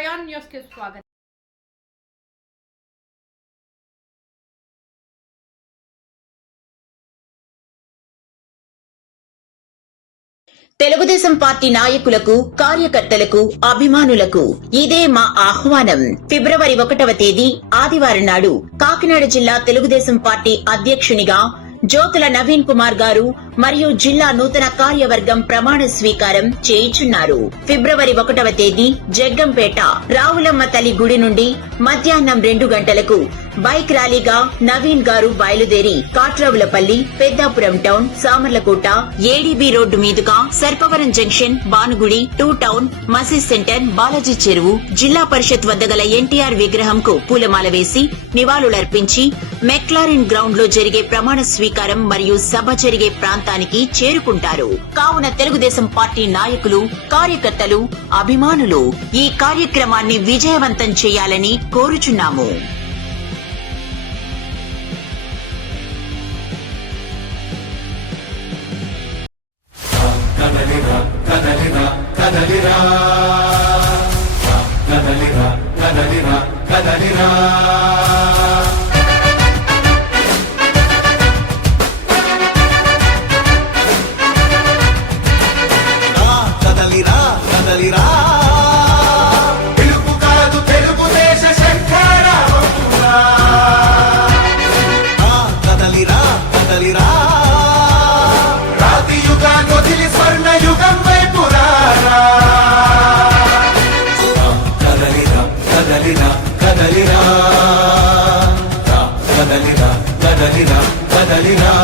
Prayan news కి స్వాగతం. Telugu Desam party నాయకులకు, కార్యకర్తలకు, అభిమానులకు ఇదే మా ఆహ్వానం. ఫిబ్రవరి 1వ తేదీ ఆదివారం నాడు కాకినాడ జిల్లా తెలుగుదేశం పార్టీ అధ్యక్షునిగా జ్యోతుల నవీన్ కుమార్ గారు మరియు జిల్లా నూతన కార్యవర్గం ప్రమాణ స్వీకారం చేయుచున్నారు. ఫిబ్రవరి 1వ తేదీ జగ్గంపేట రావులమ్మ తల్లి గుడి నుండి మధ్యాహ్నం 2 గంటలకు బైక్ ర్యాలీగా నవీన్ గారు బయలుదేరి Katravulapalli, Peddapuram town, Samarlakota, ADB road మీదుగా సర్పవరం జంక్షన్, బానుగుడి, 2 టౌన్, మసీద్ సెంటర్, బాలాజీ చెరువు, జిల్లా పరిషత్ వద్ద గల ఎన్టీఆర్ విగ్రహంకు పూలమాల వేసి నివాళులర్పించి మెక్లారిన్ గ్రౌండ్ లో జరిగే ప్రమాణ స్వీకారం మరియు సభ జరిగే ప్రాంతానికి చేరుకుంటారు. కావున తెలుగుదేశం పార్టీ నాయకులు, కార్యకర్తలు, అభిమానులు ఈ కార్యక్రమాన్ని విజయవంతం చేయాలని కోరుచున్నాము. కదలిరా కదలిరా కదలిరా కదలిరా కదలిరా కదలిరా కదలిరా కదలిరా తెలుగు కాదు తెలుగుదేశ శంకరావురా కదలిరా కదలిరా రాతి యుగాన్ని వదిలి స్వర్ణ యుగం వైపు రారా కదలిరా కదలిరా కదలిరా కదలిరా కదలిరా కదలిరా